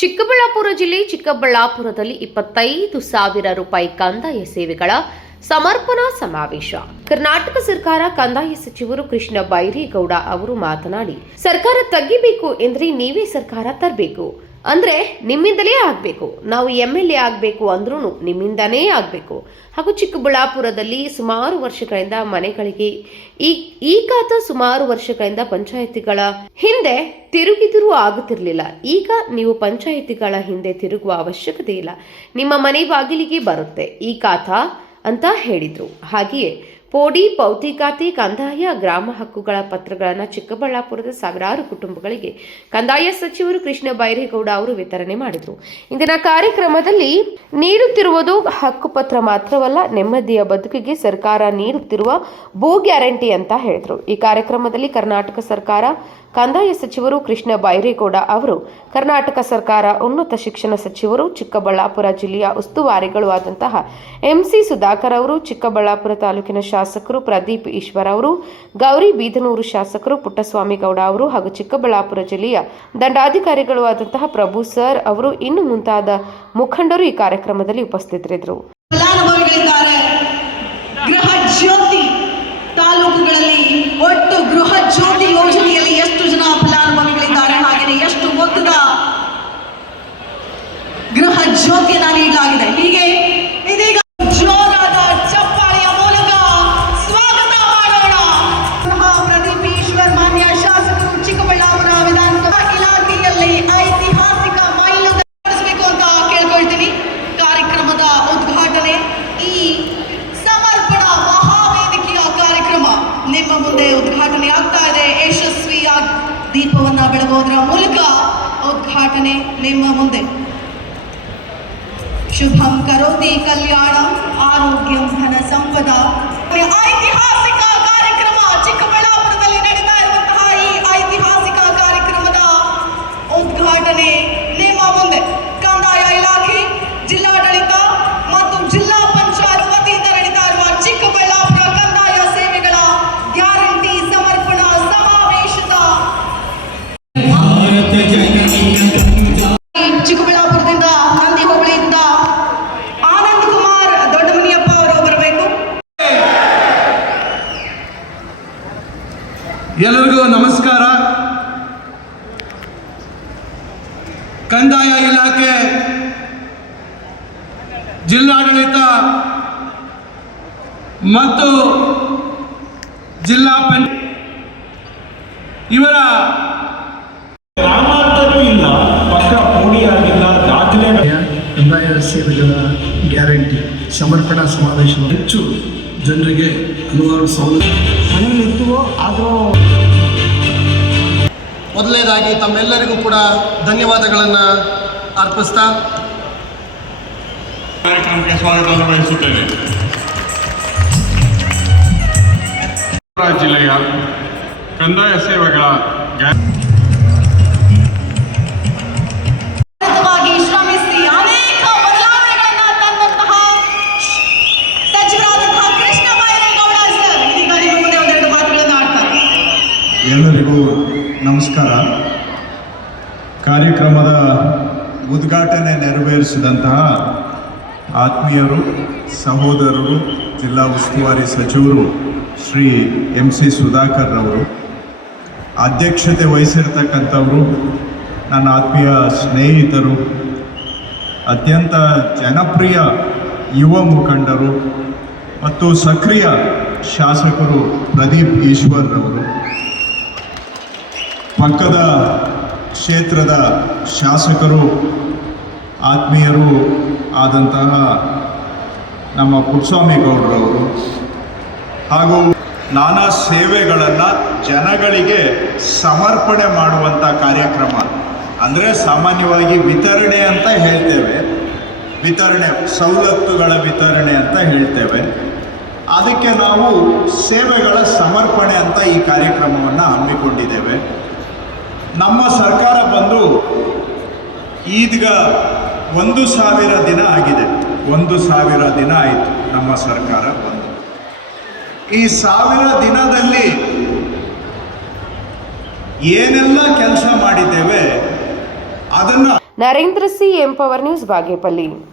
ಚಿಕ್ಕಬಳ್ಳಾಪುರ ಜಿಲ್ಲೆ ಚಿಕ್ಕಬಳ್ಳಾಪುರದಲ್ಲಿ 25,000 ರೂಪಾಯಿ ಕಂದಾಯ ಸೇವೆಗಳ ಸಮರ್ಪಣಾ ಸಮಾವೇಶ. ಕರ್ನಾಟಕ ಸರ್ಕಾರ ಕಂದಾಯ ಸಚಿವರು ಕೃಷ್ಣ ಬೈರೇಗೌಡ ಅವರು ಮಾತನಾಡಿ, ಸರ್ಕಾರ ತಗ್ಗಿಬೇಕು ಎಂದ್ರೆ ನೀವೇ ಸರ್ಕಾರ ತರಬೇಕು, ಅಂದ್ರೆ ನಿಮ್ಮಿಂದಲೇ ಆಗ್ಬೇಕು. ನಾವು MLA ಆಗ್ಬೇಕು ಅಂದ್ರೂ ನಿಮ್ಮಿಂದನೇ ಆಗ್ಬೇಕು. ಹಾಗೂ ಚಿಕ್ಕಬಳ್ಳಾಪುರದಲ್ಲಿ ಸುಮಾರು ವರ್ಷಗಳಿಂದ ಮನೆಗಳಿಗೆ ಈ ಖಾತ ಸುಮಾರು ವರ್ಷಗಳಿಂದ ಪಂಚಾಯಿತಿಗಳ ಹಿಂದೆ ತಿರುಗಿದರೂ ಆಗುತ್ತಿರಲಿಲ್ಲ. ಈಗ ನೀವು ಪಂಚಾಯಿತಿಗಳ ಹಿಂದೆ ತಿರುಗುವ ಅವಶ್ಯಕತೆ ಇಲ್ಲ, ನಿಮ್ಮ ಮನೆ ಬಾಗಿಲಿಗೆ ಬರುತ್ತೆ ಈ ಖಾತಾ ಅಂತ ಹೇಳಿದ್ರು. ಹಾಗೆಯೇ ಪೋಡಿ, ಪೌತಿಕಾತಿ, ಕಂದಾಯ, ಗ್ರಾಮ ಹಕ್ಕುಗಳ ಪತ್ರಗಳನ್ನು ಚಿಕ್ಕಬಳ್ಳಾಪುರದ ಸಾವಿರಾರು ಕುಟುಂಬಗಳಿಗೆ ಕಂದಾಯ ಸಚಿವರು ಕೃಷ್ಣ ಬೈರೇಗೌಡ ಅವರು ವಿತರಣೆ ಮಾಡಿದರು. ಇಂದಿನ ಕಾರ್ಯಕ್ರಮದಲ್ಲಿ ನೀಡುತ್ತಿರುವುದು ಹಕ್ಕುಪತ್ರ ಮಾತ್ರವಲ್ಲ, ನೆಮ್ಮದಿಯ ಬದುಕಿಗೆ ಸರ್ಕಾರ ನೀಡುತ್ತಿರುವ ಭೂ ಗ್ಯಾರಂಟಿ ಅಂತ ಹೇಳಿದರು. ಈ ಕಾರ್ಯಕ್ರಮದಲ್ಲಿ ಕರ್ನಾಟಕ ಸರ್ಕಾರ ಕಂದಾಯ ಸಚಿವರು ಕೃಷ್ಣ ಬೈರೇಗೌಡ ಅವರು, ಕರ್ನಾಟಕ ಸರ್ಕಾರ ಉನ್ನತ ಶಿಕ್ಷಣ ಸಚಿವರು, ಚಿಕ್ಕಬಳ್ಳಾಪುರ ಜಿಲ್ಲೆಯ ಉಸ್ತುವಾರಿಗಳು ಆದಂತಹ MC ಸುಧಾಕರ್ ಅವರು, ಚಿಕ್ಕಬಳ್ಳಾಪುರ ತಾಲೂಕಿನ ಶಾಸಕರು ಪ್ರದೀಪ್ ಈಶ್ವರ್ ಅವರು, ಗೌರಿಬಿದನೂರು ಶಾಸಕರು ಪುಟ್ಟಸ್ವಾಮಿ ಗೌಡ ಅವರು ಹಾಗೂ ಚಿಕ್ಕಬಳ್ಳಾಪುರ ಜಿಲ್ಲೆಯ ದಂಡಾಧಿಕಾರಿಗಳು ಆದಂತಹ ಪ್ರಭು ಸರ್ ಅವರು ಇನ್ನು ಮುಂತಾದ ಮುಖಂಡರು ಈ ಕಾರ್ಯಕ್ರಮದಲ್ಲಿ ಉಪಸ್ಥಿತರಿದ್ದರು. ಗೃಹ ಜ್ಯೋತಿ ತಾಲೂಕುಗಳಲ್ಲಿ ಒಟ್ಟು ಗೃಹ ಜ್ಯೋತಿ ಯೋಜನೆಯಲ್ಲಿ ಎಷ್ಟು ಜನ ಫಲಾನುಭವಿಗಳಿದ್ದಾರೆ, ಹಾಗೆಯೇ ಎಷ್ಟು ಮೊತ್ತದ ಗೃಹ ಜ್ಯೋತಿಯನ್ನ ನೀಡಲಾಗಿದೆ. ಹೀಗೆ ಇದೀಗ ಜೋರಾದ ಚಪ್ಪಾಳೆಯ ಮೂಲಕ ಸ್ವಾಗತ ಮಾಡೋಣ. ಪ್ರದೀಪ್ ಈಶ್ವರ್ ಮಾನ್ಯ ಶಾಸಕರು ಚಿಕ್ಕಬಳ್ಳಾಪುರ ವಿಧಾನಸಭಾ ಇಲಾಖೆಯಲ್ಲಿ ಐತಿಹಾಸಿಕ ಮೈಲುಗಲ್ಲು ನಡೆಸಬೇಕು ಅಂತ ಕೇಳ್ಕೊಳ್ತೀನಿ. ಕಾರ್ಯಕ್ರಮದ ಉದ್ಘಾಟನೆ ಈ ಸಮರ್ಪಣಾ ಮಹಾವೇದಿಕೆಯ ಕಾರ್ಯಕ್ರಮ ನಿಮ್ಮ ಮುಂದೆ ಉದ್ಘಾಟನೆ ಆಗ್ತಾ ಇದೆ. ಯಶಸ್ವಿಯಾಗಿ ದೀಪವನ್ನ ಬೆಳಗೋದ್ರ ಮೂಲಕ ಉದ್ಘಾಟನೆ ನಿಮ್ಮ ಮುಂದೆ. ಶುಭಂ ಕರೋತಿ ಕಲ್ಯಾಣಂ ಆರೋಗ್ಯಂ ಧನ ಸಂಪದ. ಐತಿಹಾಸಿಕ ಕಾರ್ಯಕ್ರಮ ಚಿಕ್ಕಬಳ್ಳಾಪುರದಲ್ಲಿ ನಡೀತಾ ಇರುವಂತಹ ಈ ಐತಿಹಾಸಿಕ ಕಾರ್ಯಕ್ರಮದ ಉದ್ಘಾಟನೆ ನಿಮ್ಮ ಮುಂದೆ ಕಂದಾಯ ಇಲಾಖೆ, ಜಿಲ್ಲಾಡಳಿತ ಮತ್ತು ಜಿಲ್ಲಾ ಪಂಚಾಯತ್ ವತಿಯಿಂದ ನಡೀತಾ ಇರುವ ಚಿಕ್ಕಬಳ್ಳಾಪುರ ಕಂದಾಯ ಸೇವೆಗಳ ಗ್ಯಾರಂಟಿ ಸಮರ್ಪಣಾ ಸಮಾವೇಶದ ಚಿಕ್ಕಬಳ್ಳಾಪುರದಿಂದ ನಂದಿ ಹೋಬಳಿಯಿಂದ ಆನಂದ್ ಕುಮಾರ್ ದೊಡ್ಡಮನಿಯಪ್ಪ ಅವರು ಬರಬೇಕು. ಎಲ್ಲರಿಗೂ ನಮಸ್ಕಾರ. ಕಂದಾಯ ಇಲಾಖೆ, ಜಿಲ್ಲಾಡಳಿತ ಮತ್ತು ಜಿಲ್ಲಾ ಇವರ ಗ್ರಾಮಾಂತರೂ ಇಲ್ಲ, ಪಕ್ಕ ಪೋಡಿಯಾಗಿಲ್ಲ, ದಾಖಲೆ ಕಂದಾಯ ಸೇವೆಗಳ ಗ್ಯಾರಂಟಿ ಸಮರ್ಪಣಾ ಸಮಾವೇಶ ಹೆಚ್ಚು ಜನರಿಗೆ ಹಲವಾರು ಸೌಲಭ್ಯ ಮನೆಯಲ್ಲಿರ್ತೀವೋ ಆದರೂ ಮೊದಲನೇದಾಗಿ ತಮ್ಮೆಲ್ಲರಿಗೂ ಕೂಡ ಧನ್ಯವಾದಗಳನ್ನು ಅರ್ಪಿಸ್ತಾ ಕಾರ್ಯಕ್ರಮಕ್ಕೆ ಸ್ವಾಗತವನ್ನು ಬಯಸುತ್ತೇನೆ. ಜಿಲ್ಲೆಯ ಕಂದಾಯ ಸೇವೆಗಳ ಶ್ರಮಿಸಿ ಅನೇಕ ಬದಲಾವಣೆಗಳನ್ನು ತಂದಂತಹ ಸಚಿವರಾದಂತಹ ಕೃಷ್ಣ ಬೈರೇಗೌಡ ಸರ್ ಇದೀಗ ನಿಮ್ಮ ಮುಂದೆ ಒಂದೆರಡು ಮಾತುಗಳನ್ನು ಆಡ್ತಾರೆ. ಎಲ್ಲರಿಗೂ ನಮಸ್ಕಾರ. ಕಾರ್ಯಕ್ರಮದ ಉದ್ಘಾಟನೆ ನೆರವೇರಿಸಿದಂತಹ ಆತ್ಮೀಯರು, ಸಹೋದರರು, ಜಿಲ್ಲಾ ಉಸ್ತುವಾರಿ ಸಚಿವರು ಶ್ರೀ MC ಸುಧಾಕರ್ ಅವರು, ಅಧ್ಯಕ್ಷತೆ ವಹಿಸಿರ್ತಕ್ಕಂಥವರು ನನ್ನ ಆತ್ಮೀಯ ಸ್ನೇಹಿತರು, ಅತ್ಯಂತ ಜನಪ್ರಿಯ ಯುವ ಮುಖಂಡರು ಮತ್ತು ಸಕ್ರಿಯ ಶಾಸಕರು ಪ್ರದೀಪ್ ಈಶ್ವರ್ ಅವರು, ಪಕ್ಕದ ಕ್ಷೇತ್ರದ ಶಾಸಕರು ಆತ್ಮೀಯರು ಆದಂತಹ ನಮ್ಮ ಪುಟ್ಟಸ್ವಾಮಿ ಗೌಡರವರು, ಹಾಗೂ ನಾನಾ ಸೇವೆಗಳನ್ನು ಜನಗಳಿಗೆ ಸಮರ್ಪಣೆ ಮಾಡುವಂಥ ಕಾರ್ಯಕ್ರಮ. ಅಂದರೆ ಸಾಮಾನ್ಯವಾಗಿ ವಿತರಣೆ ಅಂತ ಹೇಳ್ತೇವೆ, ವಿತರಣೆ ಸವಲತ್ತುಗಳ ವಿತರಣೆ ಅಂತ ಹೇಳ್ತೇವೆ. ಅದಕ್ಕೆ ನಾವು ಸೇವೆಗಳ ಸಮರ್ಪಣೆ ಅಂತ ಈ ಕಾರ್ಯಕ್ರಮವನ್ನು ಹಮ್ಮಿಕೊಂಡಿದ್ದೇವೆ. ನಮ್ಮ ಸರ್ಕಾರ ಬಂದು ಈಗ 1,000 ದಿನ ಆಗಿದೆ. 1,000 ದಿನ ಆಯಿತು ನಮ್ಮ ಸರ್ಕಾರ ಬಂದು. ಈ 1000 ದಿನದಲ್ಲಿ ಏನೆಲ್ಲ ಕೆಲಸ ಮಾಡಿದ್ದೇವೆ ಅದನ್ನು Narendra C, empower news, Bagepalli.